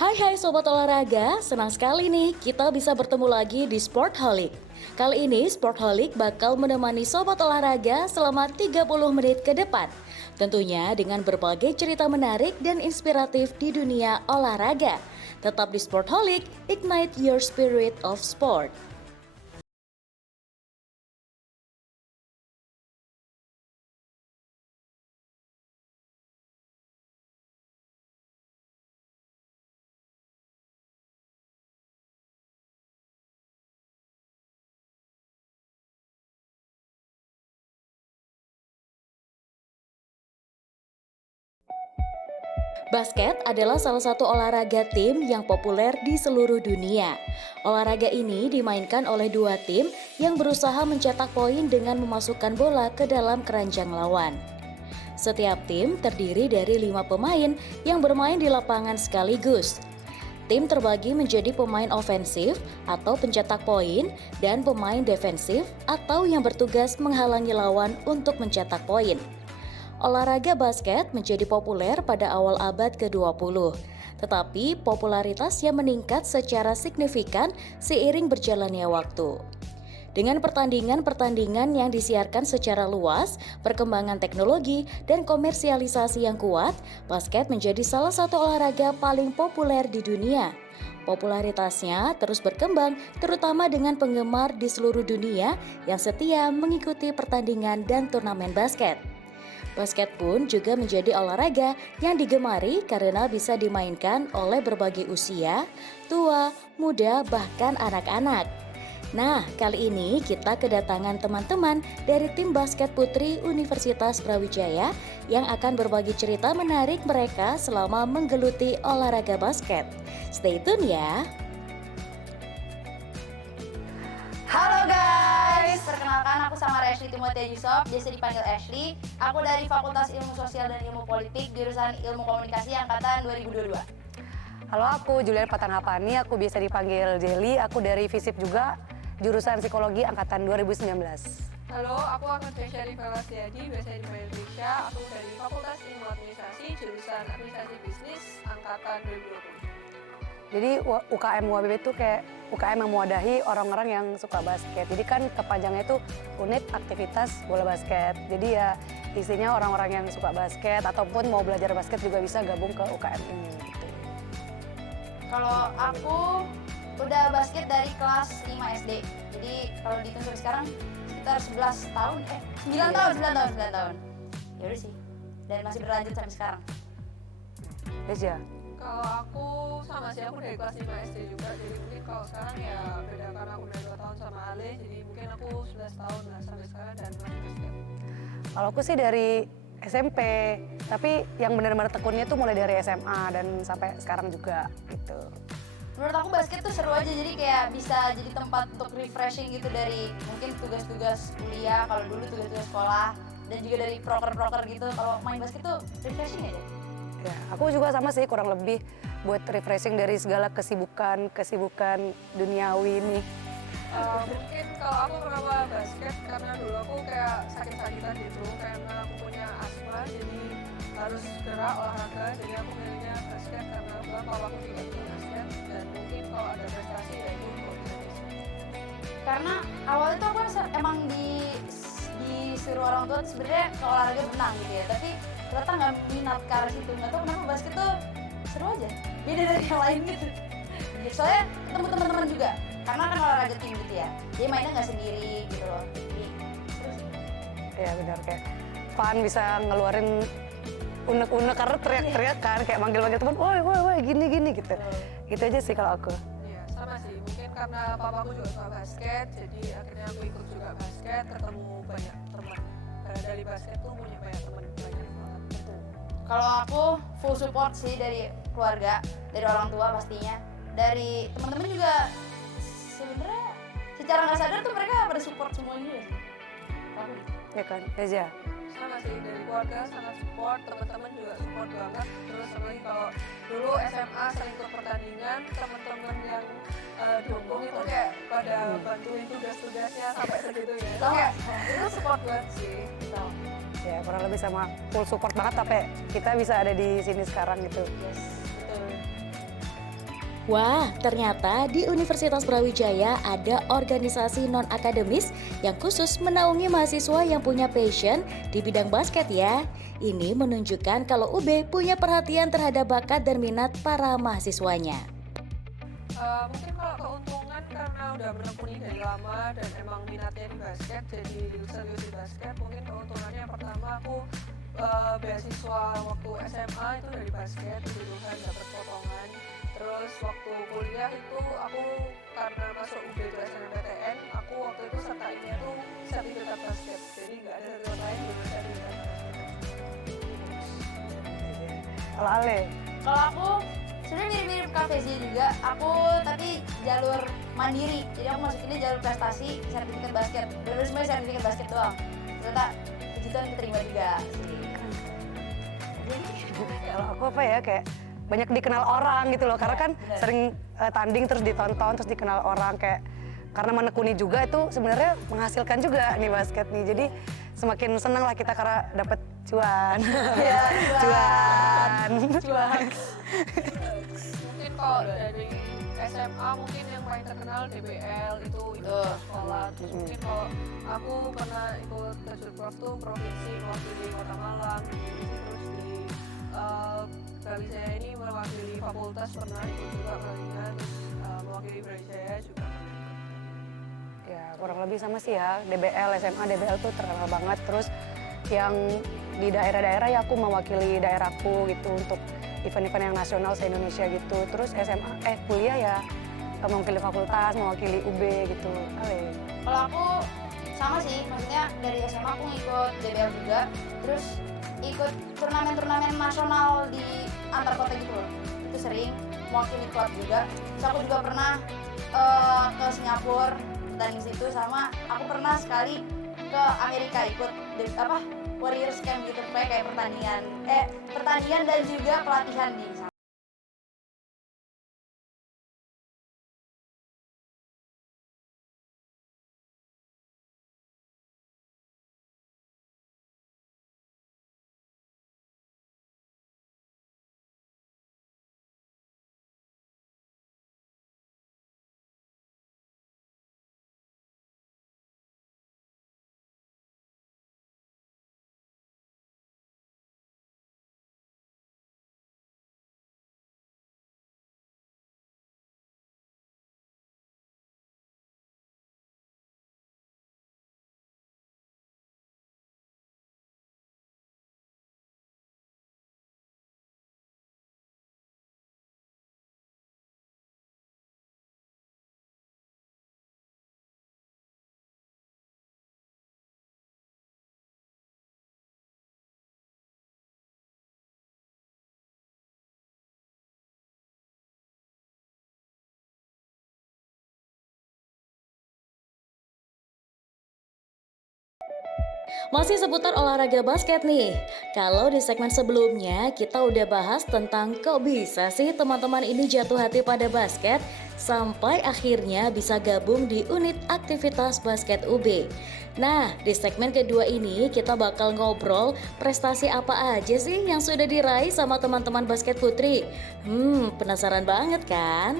Hai Sobat Olahraga, senang sekali nih kita bisa bertemu lagi di Sportholic. Kali ini Sportholic bakal menemani Sobat Olahraga selama 30 menit ke depan. Tentunya dengan berbagai cerita menarik dan inspiratif di dunia olahraga. Tetap di Sportholic, ignite your spirit of sport. Basket adalah salah satu olahraga tim yang populer di seluruh dunia. Olahraga ini dimainkan oleh dua tim yang berusaha mencetak poin dengan memasukkan bola ke dalam keranjang lawan. Setiap tim terdiri dari 5 pemain yang bermain di lapangan sekaligus. Tim terbagi menjadi pemain ofensif atau pencetak poin dan pemain defensif atau yang bertugas menghalangi lawan untuk mencetak poin. Olahraga basket menjadi populer pada awal abad ke-20, tetapi popularitasnya meningkat secara signifikan seiring berjalannya waktu. Dengan pertandingan-pertandingan yang disiarkan secara luas, perkembangan teknologi, dan komersialisasi yang kuat, basket menjadi salah satu olahraga paling populer di dunia. Popularitasnya terus berkembang, terutama dengan penggemar di seluruh dunia yang setia mengikuti pertandingan dan turnamen basket. Basket pun juga menjadi olahraga yang digemari karena bisa dimainkan oleh berbagai usia, tua, muda, bahkan anak-anak. Nah, kali ini kita kedatangan teman-teman dari tim basket putri Universitas Brawijaya yang akan berbagi cerita menarik mereka selama menggeluti olahraga basket. Stay tune ya! Halo guys, perkenalkan aku sama Ashley Timothea Yusuf, biasa dipanggil Ashley. Aku dari Fakultas Ilmu Sosial dan Ilmu Politik, jurusan Ilmu Komunikasi angkatan 2022. Halo, aku Julian Patanhapani, aku biasa dipanggil Jelly, aku dari FISIP juga, jurusan Psikologi angkatan 2019. Halo, aku Anastasia Rivela Setiadi, biasa dipanggil Risha, aku dari Fakultas Ilmu Administrasi, jurusan Administrasi Bisnis angkatan 2020. Jadi UKM UABB itu kayak UKM yang mewadahi orang-orang yang suka basket. Jadi kan kepanjangnya itu unit aktivitas bola basket. Jadi ya isinya orang-orang yang suka basket ataupun mau belajar basket juga bisa gabung ke UKM ini. Gitu. Kalau aku udah basket dari kelas 5 SD. Jadi kalau dihitung sampai sekarang sekitar 11 tahun, 9 tahun. Ya udah sih. Dan masih berlanjut sampai sekarang. Aja. Kalau aku sama sih, aku dari kelas 5 SD juga, jadi mungkin kalau sekarang ya beda karena aku udah 2 tahun sama Ale, jadi mungkin aku 11 tahun lah sampai sekarang dan masih basket. Kalau aku sih dari SMP, tapi yang benar-benar tekunnya tuh mulai dari SMA dan sampai sekarang juga gitu. Menurut aku basket tuh seru aja, jadi kayak bisa jadi tempat untuk refreshing gitu dari mungkin tugas-tugas kuliah, kalau dulu tugas-tugas sekolah, dan juga dari proker-proker gitu. Kalau main basket tuh refreshing aja. Ya, aku juga sama sih kurang lebih buat refreshing dari segala kesibukan duniawi ini. Mungkin kalau aku kenapa basket, karena dulu aku kayak sakit-sakitan gitu, karena aku punya asma, jadi harus gerak olahraga, jadi aku milihnya basket karena aku bilang kalau aku juga suka basket, dan mungkin kalau ada prestasi ya itu kompetisi. Karena awalnya tuh aku emang disuruh orang tua sebenarnya ke olahraga berenang gitu ya, tapi ternyata nggak minat ke arah situ. Nggak tahu kenapa basket tuh seru aja, beda dari yang lain gitu. Soalnya ketemu teman-teman juga, karena kan olahraga tim gitu ya, jadi mainnya nggak sendiri gitu loh. Jadi seru sih. Ya benar, kayak fun, bisa ngeluarin unek-unek karena teriak-teriak kan, kayak manggil-manggil teman, woi gini gitu. Gitu aja sih kalau aku. Iya, sama sih. Mungkin karena papaku juga suka basket, jadi akhirnya aku ikut juga basket, ketemu banyak teman. Karena dari basket tuh punya banyak teman banyak banget. Kalau aku full support sih dari keluarga, dari orang tua pastinya, dari teman-teman juga. Sebenarnya secara nggak sadar tuh mereka pada support semuanya juga sih. Aku Ya kan, Reza? Sama sih, dari keluarga sangat support, teman-teman juga support banget. Terus apalagi kalau dulu SMA sering ikut pertandingan, teman-teman yang dukung itu kayak pada bantuin tugas-tugasnya sampai segitu ya. Itu kayak itu support banget sih. Ya kurang lebih sama full support banget sampai kita bisa ada di sini sekarang gitu. yes, betul. Wah, ternyata di Universitas Brawijaya ada organisasi non-akademis yang khusus menaungi mahasiswa yang punya passion di bidang basket ya. Ini menunjukkan kalau UB punya perhatian terhadap bakat dan minat para mahasiswanya. Mungkin kalau keuntungan karena udah menekuni dari lama dan emang minatnya di basket, jadi serius di basket. Mungkin keuntungannya yang pertama aku beasiswa waktu SMA itu dari basket, puji Tuhan dapat potongan. Terus waktu kuliah itu aku karena masuk UB itu SNMPTN, aku waktu itu sertainnya tuh sertifikat basket. Jadi nggak ada sertifikat lain, belum sertifikat basket. Kalau Ale, Kalau aku sebenarnya mirip-mirip Kak Fezi juga, aku tapi jalur mandiri. Jadi aku masuk ini jalur prestasi sertifikat basket. Dulu sebenarnya sertifikat basket doang. Ternyata puji Tuhan keterima juga sih. kalau aku apa ya kayak banyak dikenal orang gitu loh, karena kan bener. sering tanding terus ditonton terus dikenal orang kayak karena menekuni juga itu sebenarnya menghasilkan juga nih basket nih. Jadi semakin senang lah kita karena dapat cuan. Iya, Cuan. Cuan. Mungkin kalau dari SMA mungkin yang paling terkenal DBL itu sekolah. Terus mungkin kalau aku pernah ikut terjun prof tuh provinsi mewakili Kota Malang, terus di Brawijaya ini mewakili fakultas pernah ikut juga kalinya, terus mewakili Brawijaya juga. Ya kurang lebih sama sih ya, DBL, SMA, DBL tuh terkenal banget. Terus yang di daerah-daerah ya aku mewakili daerahku gitu untuk event-event yang nasional se-Indonesia gitu. Terus SMA, kuliah ya mewakili fakultas, mewakili UB gitu. Ale. Kalau aku sama sih, maksudnya dari SMA aku ngikut DBL juga, terus ikut turnamen-turnamen nasional di antar kota gitu loh. Itu sering mewakili klub juga. Terus aku juga pernah ke Singapura dan di situ, sama aku pernah sekali ke Amerika ikut Warriors Camp gitu, kayak pertandingan dan juga pelatihan di sana. Masih seputar olahraga basket nih. Kalau di segmen sebelumnya kita udah bahas tentang kok bisa sih teman-teman ini jatuh hati pada basket sampai akhirnya bisa gabung di unit aktivitas basket UB. Nah, di segmen kedua ini kita bakal ngobrol prestasi apa aja sih yang sudah diraih sama teman-teman basket putri. Penasaran banget kan?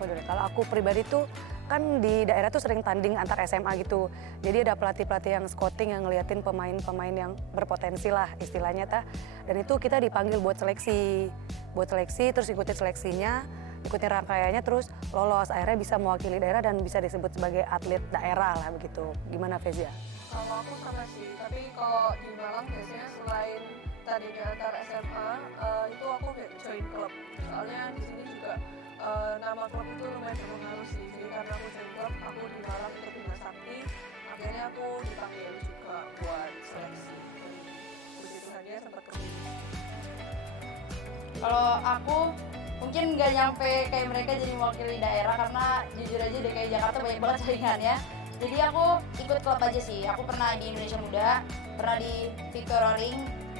Kalau aku pribadi tuh kan di daerah tuh sering tanding antar SMA gitu. Jadi ada pelatih-pelatih yang scouting yang ngeliatin pemain-pemain yang berpotensi lah istilahnya ta. Dan itu kita dipanggil buat seleksi. Terus ikutin seleksinya, ikutin rangkaiannya terus lolos. Akhirnya bisa mewakili daerah dan bisa disebut sebagai atlet daerah lah begitu. Gimana Fezia? Kalau aku sama sih, tapi kalau di Malang biasanya selain tadinya antar SMA, itu aku join klub. Soalnya di sini juga nama klub itu lumayan berpengaruh sih. Jadi karena aku join klub, aku di Malang ikut Bima Sakti, akhirnya aku dipanggil juga buat seleksi. Jadi puji Tuhannya sempat kepilih. Kalau aku mungkin nggak nyampe kayak mereka jadi mewakili daerah, karena jujur aja DKI Jakarta banyak banget saingannya. Jadi aku ikut klub aja sih. Aku pernah di Indonesia Muda, pernah di Victoria Ring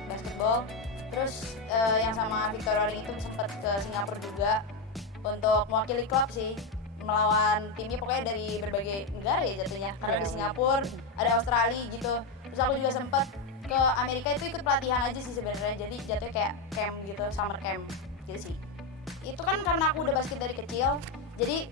basketball. Terus yang sama Victoria Ring itu sempat ke Singapura juga untuk mewakili klub sih, melawan timnya pokoknya dari berbagai negara ya jatuhnya. Karena di Singapura, ada Australia gitu. Terus aku juga sempat ke Amerika itu ikut pelatihan aja sih sebenarnya. Jadi jatuhnya kayak camp gitu, summer camp gitu sih. itu kan karena aku udah basket dari kecil, jadi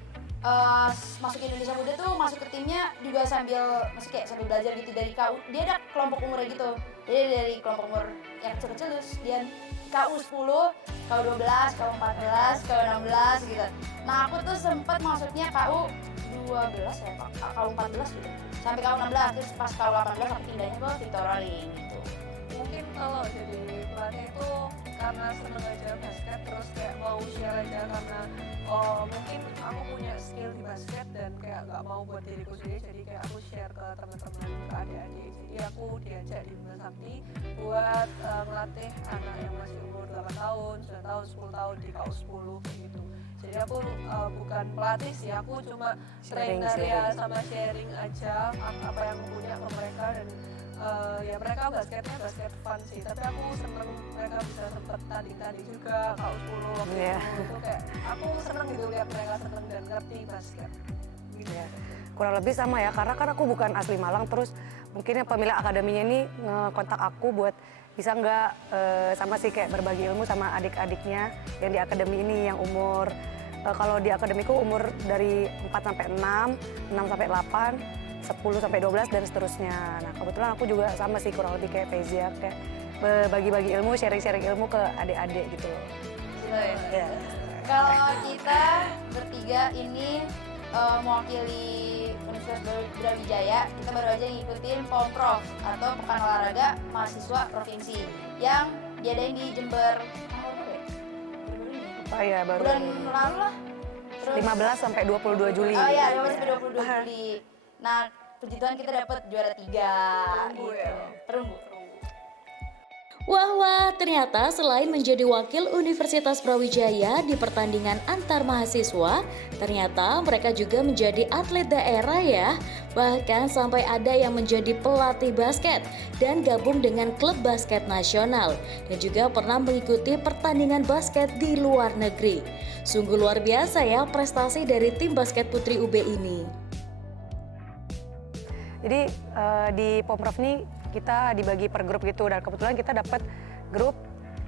masuk Indonesia Muda tuh masuk ke timnya juga sambil masih kayak sambil belajar gitu dari KU. Dia ada kelompok umurnya gitu. Jadi dari kelompok umur yang kecil-kecil terus dia KU 10, KU 12, KU 14, KU 16 gitu. Nah, aku tuh sempet masuknya KU 12 ya, KU 14 gitu. Sampai KU 16, terus pas KU 18 aku pindahnya ke Victoria Link gitu. Mungkin kalau jadi pelatih itu karena seneng aja basket, terus kayak mau share aja karena mungkin aku punya skill di basket dan kayak gak mau buat diriku sendiri, jadi kayak aku share ke teman-teman, ke adik-adik. Jadi aku diajak di Bima Sakti buat melatih anak yang masih umur 8 tahun, 9 tahun, 10 tahun di KU 10 kayak gitu. Jadi aku bukan pelatih sih, aku cuma trainer ya, sama sharing aja apa yang aku punya ke mereka. Dan ya mereka basketnya basket fun sih, tapi aku seneng mereka bisa sempet tadi juga KU 10 waktu itu kayak aku seneng gitu lihat mereka seneng dan ngerti basket gitu. Ya. Kurang lebih sama ya, karena kan aku bukan asli Malang, terus mungkin pemilik akademinya ini ngekontak aku buat bisa nggak sama sih kayak berbagi ilmu sama adik-adiknya yang di akademi ini yang umur kalau di akademiku umur dari 4 sampai 6, 6 sampai 8, 10 sampai 12 dan seterusnya. Nah, kebetulan aku juga sama sih kurang lebih kayak Fezia, kayak bagi-bagi ilmu, sharing-sharing ilmu ke adik-adik gitu loh. Ya. Kalau kita bertiga ini mewakili Universitas Brawijaya, kita baru aja ngikutin Pomprov atau Pekan Olahraga Mahasiswa Provinsi yang diadain di Jember. Oh iya, baru bulan lalu lah. Terus 15 sampai 22 Juli. Oh iya, 15 sampai 22 Juli. Nah, puji Tuhan kita dapat juara 3. Perunggu gitu. ya. Perunggu. Wah, ternyata selain menjadi wakil Universitas Brawijaya di pertandingan antar mahasiswa, ternyata mereka juga menjadi atlet daerah ya. Bahkan sampai ada yang menjadi pelatih basket dan gabung dengan klub basket nasional. Dan juga pernah mengikuti pertandingan basket di luar negeri. Sungguh luar biasa ya prestasi dari tim basket putri UB ini. Jadi di Pomprov ini kita dibagi per grup gitu, dan kebetulan kita dapat grup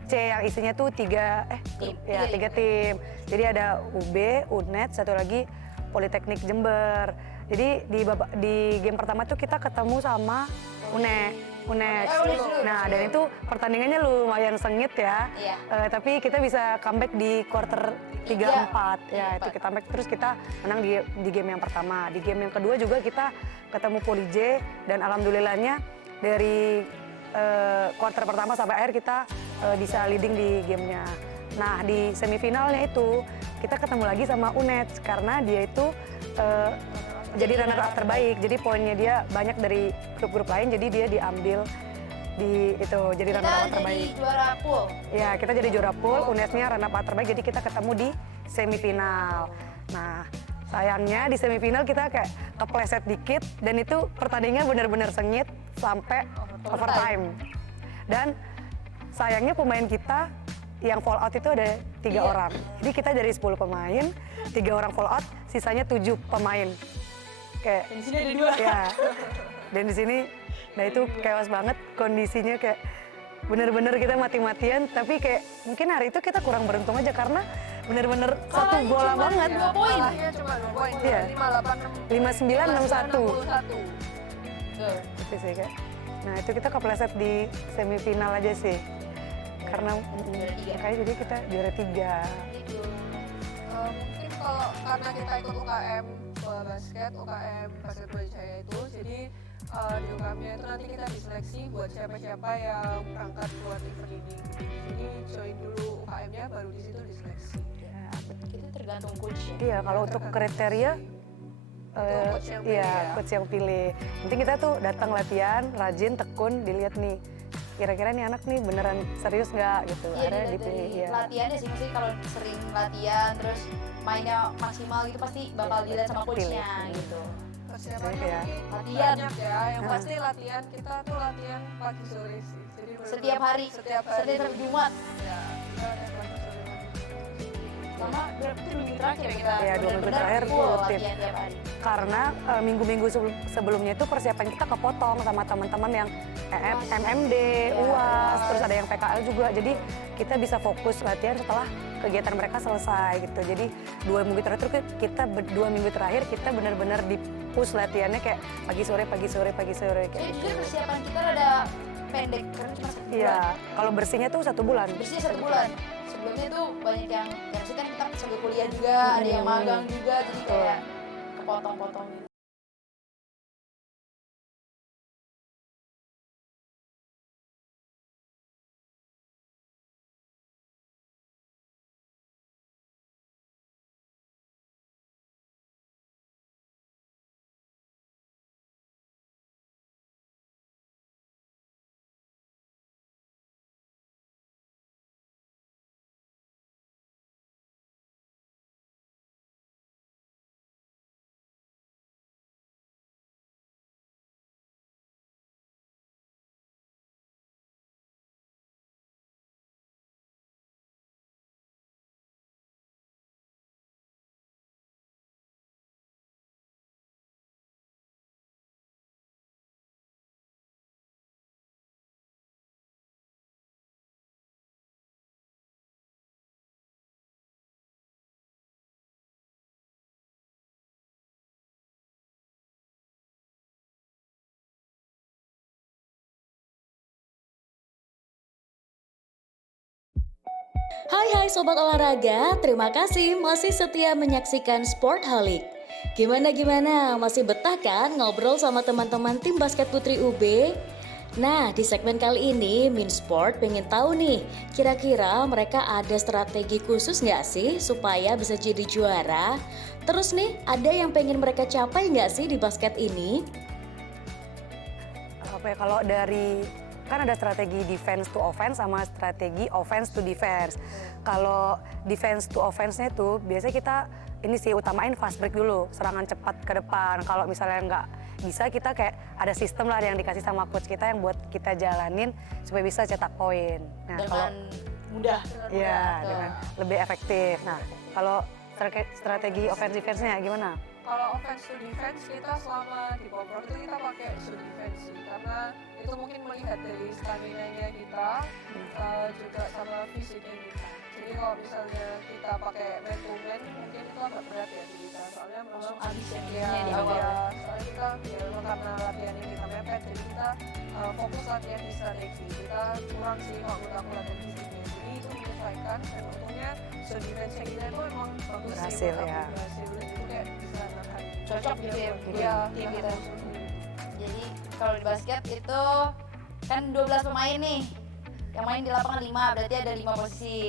C yang isinya tuh 3 tim. Jadi ada UB, UNED, satu lagi Politeknik Jember. Jadi di game pertama tuh kita ketemu sama UNED. Nah, dan itu pertandingannya lumayan sengit ya. Iya. Tapi kita bisa comeback di quarter 3-4 ya, itu kita comeback terus kita menang di game yang pertama. Di game yang kedua juga kita ketemu Poli J, dan alhamdulillahnya dari quarter pertama sampai akhir kita bisa leading di gamenya. Nah, di semifinalnya itu kita ketemu lagi sama UNED karena dia itu jadi runner up terbaik. Jadi poinnya dia banyak dari grup-grup lain, jadi dia diambil di itu jadi runner up terbaik. Kita jadi juara pool. Ya, kita jadi juara pool, UNED-nya runner up terbaik, jadi kita ketemu di semifinal. Nah, sayangnya di semifinal kita kayak kepleset dikit, dan itu pertandingan benar-benar sengit sampai overtime. Dan sayangnya pemain kita yang fall out itu ada 3 orang. Jadi kita dari 10 pemain, 3 orang fall out, sisanya 7 pemain. Kayak Dan di sini ada 2. ya. Dan di sini, nah itu chaos banget kondisinya, kayak bener-bener kita mati-matian, tapi kayak mungkin hari itu kita kurang beruntung aja karena bener-bener satu bola banget. 2 poin. Kalahnya cuma 2 poin. Iya. 58 59-61. Itu sih kayak. Nah, itu kita kepleset di semifinal aja sih. Karena makanya jadi kita juara 3. Mungkin kalau karena kita ikut UKM bola basket, UKM basket Brawijaya itu, jadi di UKM-nya itu nanti kita diseleksi buat siapa-siapa yang berangkat buat event ini. Jadi join dulu UKM-nya, baru di situ diseleksi. Itu tergantung coach ya. Iya, kalau untuk kriteria coach yang pilih iya, ya. coach yang pilih. Penting kita tuh datang latihan, rajin, tekun, dilihat nih. Kira-kira nih anak nih beneran serius nggak gitu. Iya, Akhirnya dilihat dipilih. dari Iya. latihannya sih, mesti kalau sering latihan terus mainnya maksimal gitu pasti bakal dilihat sama coachnya gitu. Persiapannya Ya. mungkin Latihan. banyak ya, yang pasti latihan kita tuh latihan pagi sore sih. Jadi Setiap hari, setiap hari. Senin sampai Jumat. Ya, kita latihan pagi sore. Sama berarti 2 minggu terakhir ya kita Iya, 2 minggu benar-benar terakhir full rutin. latihan tiap hari. Karena minggu-minggu sebelumnya itu persiapan kita kepotong sama teman-teman yang MMD, UAS, terus ada yang PKL juga. Jadi kita bisa fokus latihan setelah kegiatan mereka selesai gitu. Jadi 2 minggu terakhir kita 2 minggu terakhir kita benar-benar di push latihannya kayak pagi sore kayak Jadi gitu. jujur persiapan kita rada pendek karena cuma 1 bulan. Iya, kalau bersihnya tuh 1 bulan. Bersih 1 bulan. Sebelumnya tuh banyak yang maksudnya kan kita sambil kuliah juga, ada yang magang juga, jadi kayak kepotong-potong gitu. Hai Sobat Olahraga, terima kasih masih setia menyaksikan Sportholic. Gimana, masih betah kan ngobrol sama teman-teman tim basket putri UB? Nah, di segmen kali ini Min Sport pengen tahu nih, kira-kira mereka ada strategi khusus nggak sih supaya bisa jadi juara? Terus nih, ada yang pengen mereka capai nggak sih di basket ini? Apa ya, kalau dari kan ada strategi defense to offense sama strategi offense to defense. Kalau defense to offense-nya tuh biasanya kita ini sih utamain fast break dulu, serangan cepat ke depan. Kalau misalnya nggak bisa, kita kayak ada sistem lah yang dikasih sama coach kita yang buat kita jalanin supaya bisa cetak poin. Nah, Dengan mudah. iya, Betul. dengan lebih efektif. Nah, kalau strategi offense defense-nya gimana? Kalau offense to defense kita selama di Popro itu kita pakai zone defense sih, karena itu mungkin melihat dari stamina-nya kita juga sama fisiknya kita. Jadi kalau misalnya kita pakai man to man mungkin itu agak berat ya di kita, soalnya memang Langsung habis ya ya, di awal. ya, soalnya kita ya memang karena latihan yang kita mepet, jadi kita fokus latihan di strategi. Kita kurang sih kalau menurut aku latihan fisiknya. Jadi itu menyesuaikan dan untungnya zone defense kita itu memang bagus Berhasil, sih. menurut ya. aku, berhasil. Itu kayak bisa nahan. Cocok gitu ya buat Iya, tim kita. iya. Jadi kalau di basket itu kan 12 pemain nih. Yang main di lapangan 5, berarti ada 5 posisi.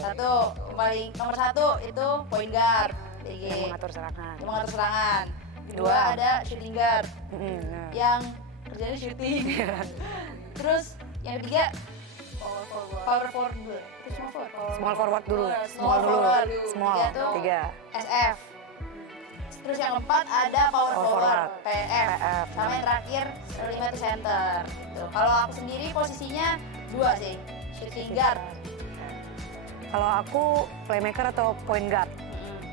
Satu, yang paling nomor 1 itu point guard, BG. Yang mengatur serangan. Yang mengatur serangan. Kedua Dua. ada shooting guard, Nah. yang kerjanya shooting. Terus yang ketiga Power forward. power forward dulu. Itu cuma forward. Small forward dulu, Small small dulu, forward. small, Tiga tuh. 3. SF. Terus yang keempat ada power Power forward, forward. PF. PF. Sama yang terakhir 5 itu center. Gitu. Kalau aku sendiri posisinya 2 sih, shooting guard. Kalau aku playmaker atau point guard?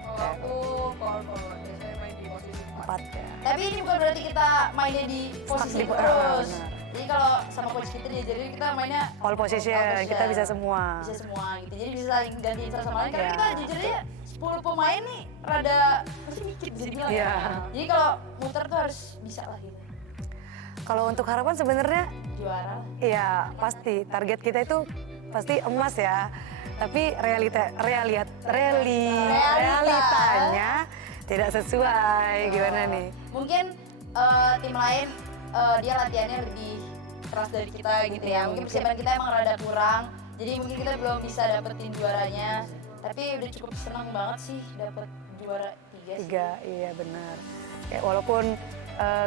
Kalau aku power forward, biasanya main di posisi 4. 4 ya. Tapi ini bukan berarti kita mainnya di posisi di- terus. benar. Jadi kalau sama coach kita diajarin kita mainnya All position, kita bisa semua. Bisa semua gitu. Jadi bisa saling gantiin satu sama lain. Karena Iya. kita jujur aja 10 pemain nih rada pasti dikit bisa dibilang Iya. ya. Jadi kalau muter tuh harus bisa lah gitu. Kalau untuk harapan sebenarnya Juara. ya pasti target kita itu pasti emas ya. Tapi realitanya tidak sesuai. Gimana nih? Mungkin tim lain dia latihannya lebih keras dari kita gitu ya. Mungkin persiapan kita emang rada kurang. Jadi mungkin kita belum bisa dapetin juaranya. Tapi udah cukup senang banget sih dapet juara 3 sih. 3, iya benar. Ya, walaupun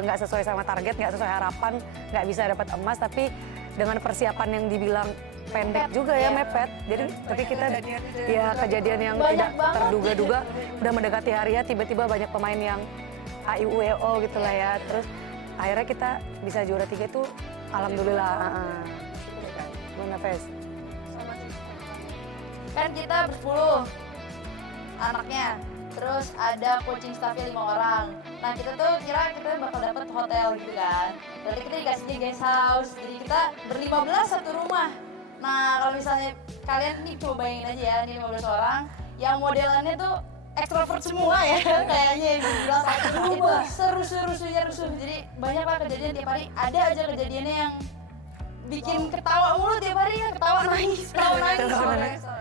nggak sesuai sama target, nggak sesuai harapan, nggak bisa dapat emas, tapi dengan persiapan yang dibilang pendek Mepet, juga ya, iya. mepet. Jadi tapi kita kejadian-kejadian ya kejadian yang Banyak tidak banget. terduga-duga udah mendekati hari ya, tiba-tiba banyak pemain yang AIUEO gitu lah ya. Terus akhirnya kita bisa juara 3 itu alhamdulillah. Gimana Fes? Sama sih. Kan kita bersepuluh anaknya. terus ada coaching staffnya 5 orang. Nah kita tuh kira kita bakal dapet hotel gitu kan. Berarti kita dikasih guest house, jadi kita ber-15 satu rumah. Nah kalau misalnya kalian nih coba bayangin aja ya, ini 15 orang yang modelannya tuh ekstrovert semua ya kayaknya yang dibilang itu seru-serunya rusuh. Jadi banyak lah kejadian tiap hari, ada aja kejadiannya yang bikin ketawa mulu tiap hari ya, ketawa nangis.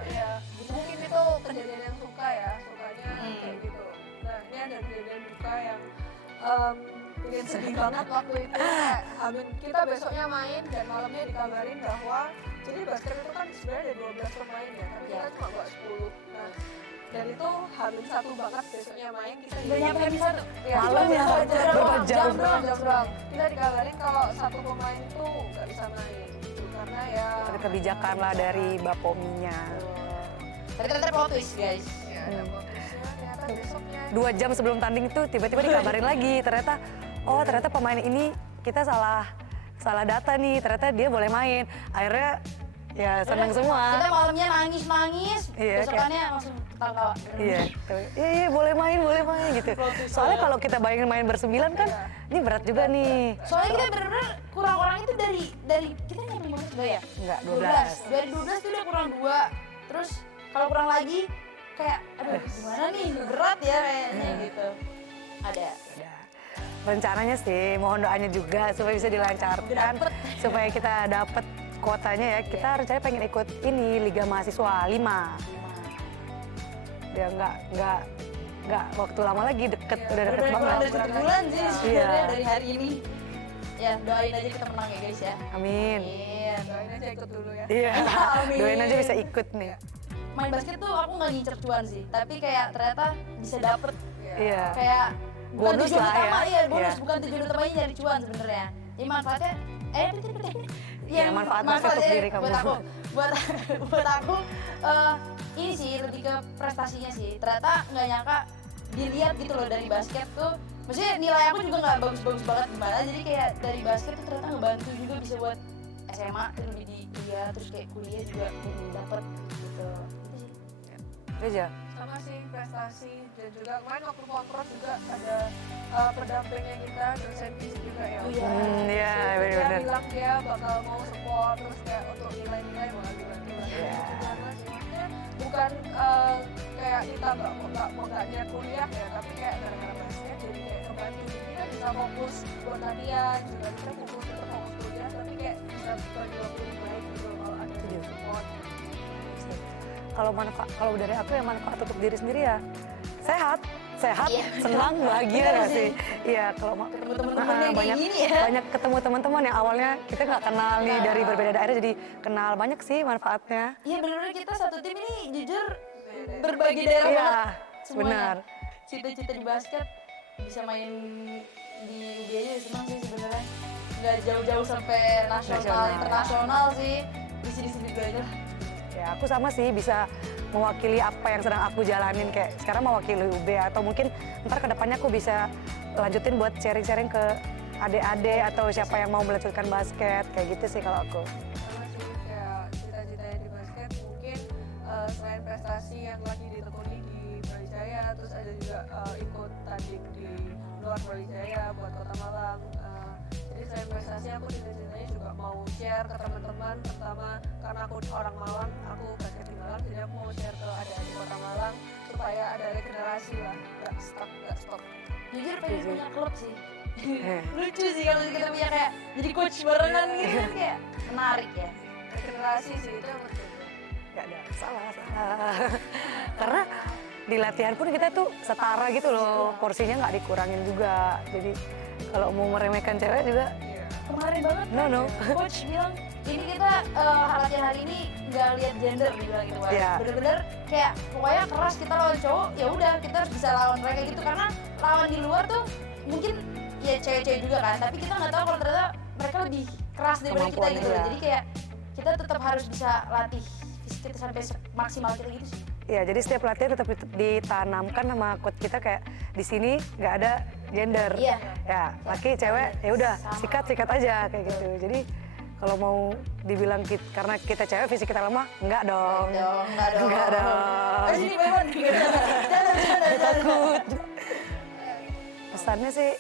Ya, mungkin itu kejadian yang suka ya, sukanya kayak gitu. Nah ini ada kejadian duka yang bikin sedih banget waktu itu. Kayak kita besoknya main dan malamnya dikabarin bahwa jadi basket itu kan sebenarnya ada 12 pemain ya, tapi kita cuma buat 10. Nah dan itu hamil 1 banget besoknya main, kita Udah nyampe habis satu. ya, Malamnya, berapa jam? jam. Kita dikabarin kalau 1 pemain itu nggak bisa main gitu, karena ya Ada kebijakan lah dari Bapominya. Tapi ternyata plot twist guys. ya ada fokusnya, ternyata besoknya 2 jam sebelum tanding itu tiba-tiba dikabarin lagi, ternyata pemain ini kita salah data nih, ternyata dia boleh main. Akhirnya ya senang semua. Kita malamnya nangis, Iya, besokannya langsung ketawa. Iya, iya boleh main gitu. Soalnya kalau kita bayangin main bersembilan kan, ini berat juga nih. Soalnya kita bener-bener kurang orang itu dari kita nyampe mana sih ya? Enggak, 12. Dari 12 tuh udah kurang 2. Terus kalau kurang lagi kayak aduh gimana nih, berat ya kayaknya gitu. Ada. Ya, rencananya sih mohon doanya juga supaya bisa dilancarkan, supaya kita dapet kuotanya ya. Kita rencananya pengen ikut ini Liga Mahasiswa 5. Dia nggak waktu lama lagi, udah deket banget. Udah 1 bulan sih sebenarnya Iya. dari hari ini. Ya doain aja kita menang ya guys ya. Amin. Amin. doain aja ikut dulu ya. Iya, Amin. doain aja bisa ikut nih. Main basket tuh aku nggak ngincer cuan sih, tapi kayak ternyata bisa dapet Iya. kayak bukan Bonus tujuan lah ya. utama, iya bonus, Iya. bukan tujuan utamanya nyari cuan sebenarnya. Jadi manfaatnya Iya, manfaatnya untuk diri kamu. buat aku ini sih lebih ke prestasinya sih. Ternyata nggak nyangka dilihat gitu loh dari basket tuh. Maksudnya nilai aku juga nggak bagus-bagus banget gimana. Jadi kayak dari basket tuh ternyata ngebantu juga bisa buat SMA terus di kuliah, terus kayak kuliah juga dapet gitu. Itu sih. Itu aja. Sama sih prestasi, dan juga kemarin waktu kontrol juga ada pendampingnya kita, dosen fisik juga ya. Oh, iya. Iya, Dia benar-benar. bilang dia bakal mau support, terus kayak untuk nilai-nilai bakal dibantu lah. Iya. Karena sih maksudnya bukan kayak kita nggak niat kuliah ya, tapi kayak gara-gara basket jadi kayak kebantu. Jadi kan bisa fokus buat latihan, juga kita fokus kuliah, tapi kayak bisa bagi waktu lebih baik gitu kalau ada Setuju. support. Kalau dari aku yang manfaat untuk diri sendiri ya sehat, Iya, senang, bahagia bener nggak sih. sih? Iya, kalau Ketemu teman-teman yang kayak gini ya. banyak ketemu teman-teman yang awalnya kita nggak kenal nih Nah. dari berbeda daerah jadi kenal, banyak sih manfaatnya. Iya bener-bener kita satu tim ini jujur berbagi daerah Iya, banget semuanya. benar. Cita-cita di basket bisa main di UB aja senang sih sebenarnya. Nggak jauh-jauh sampai nasional, Nasional. internasional sih. Di sini-sini dulu aja lah. Ya aku sama sih bisa mewakili apa yang sedang aku jalanin, kayak sekarang mewakili UB atau mungkin ntar kedepannya aku bisa lanjutin buat sharing-sharing ke adik-adik atau siapa yang mau melanjutkan basket, kayak gitu sih kalau aku. Sama sih kayak cita-citanya di basket mungkin selain prestasi yang lagi ditekuni di Brawijaya, terus ada juga ikut tanding di luar Brawijaya buat Kota Malang. Jadi selain prestasi aku cita-citanya juga mau share ke teman-teman, terutama karena aku orang Malang, aku basket di Malang, jadi aku mau share ke adik-adik Kota Malang supaya ada regenerasi lah, nggak stop. Jujur pengen punya klub sih. Eh. Lucu sih kalau kita punya kayak jadi coach barengan gitu kan kayak menarik ya. Regenerasi sih itu yang penting. Gak ada salah. Karena di latihan pun kita tuh setara gitu loh, porsinya nggak dikurangin juga. Jadi kalau mau meremehkan cewek juga, Kemarin banget no. coach bilang ini kita latihan hari ini nggak lihat gender dibilang gitu kan. Iya. Bener-bener kayak pokoknya keras kita lawan cowok ya udah kita harus bisa lawan mereka gitu karena lawan di luar tuh mungkin ya cewek-cewek juga kan tapi kita nggak tahu kalau ternyata mereka lebih keras daripada kita Kemampuannya, gitu. iya. Jadi kayak kita tetap harus bisa latih fisik kita sampai maksimal kita gitu sih. Ya, jadi setiap latihan tetap ditanamkan sama coach kita kayak di sini nggak ada gender. Iya. Ya, laki, cewek, ya udah sikat aja kayak gitu. Jadi kalau mau dibilang karena kita cewek fisik kita lemah, enggak dong. Enggak dong. Enggak dong. Sini Bebon. Jangan. takut. Pesannya sih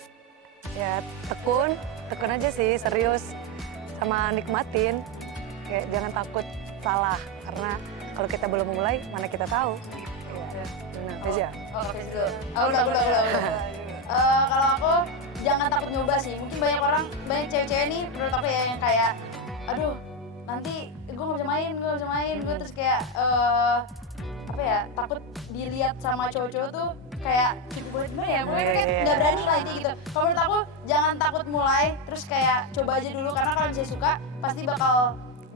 ya tekun aja sih, serius sama nikmatin. Kayak jangan takut salah karena kalau kita belum mulai mana kita tahu. Ya, benar aja. Oh, oke dulu. Udah. Kalau aku jangan takut nyoba sih. Mungkin banyak cewek-cewek nih menurut aku ya yang kayak, aduh nanti gue nggak bisa main, gue terus kayak apa ya, takut dilihat sama cowok-cowok tuh kayak gimana ya, gue kayak nggak berani lah intinya gitu. Kalau menurut aku jangan takut mulai, terus kayak coba aja dulu karena kalau misalnya suka pasti bakal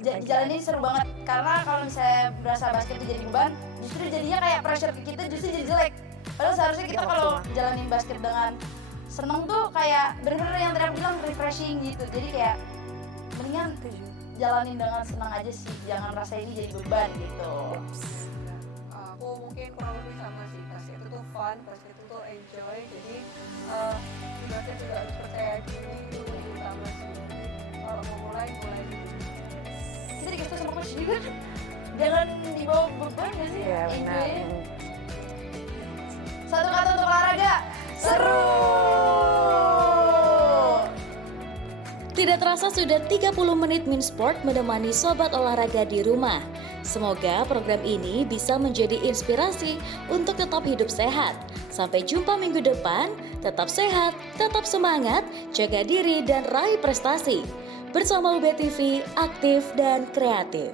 dijalanin seru banget. Karena kalau misalnya berasa basket itu jadi beban, justru jadinya kayak pressure ke kita justru jadi jelek. Padahal seharusnya kita kalau jalanin basket dengan seneng tuh kayak bener-bener yang tadi aku bilang refreshing gitu. Jadi kayak mendingan jalanin dengan senang aja sih, jangan rasa ini jadi beban gitu. Aku mungkin kurang lebih sama sih, basket itu tuh fun, basket itu tuh enjoy, jadi di basket juga harus percaya diri, itu kunci utama sih. Jadi kalau mau mulai dulu. Kita dikasih tau sama coach juga kan, jangan dibawa beban gak sih? Iya benar. Enjoy. Satu kata untuk olahraga, seru! Tidak terasa sudah 30 menit Minsport menemani sobat olahraga di rumah. Semoga program ini bisa menjadi inspirasi untuk tetap hidup sehat. Sampai jumpa minggu depan, tetap sehat, tetap semangat, jaga diri dan raih prestasi. Bersama UB TV, aktif dan kreatif.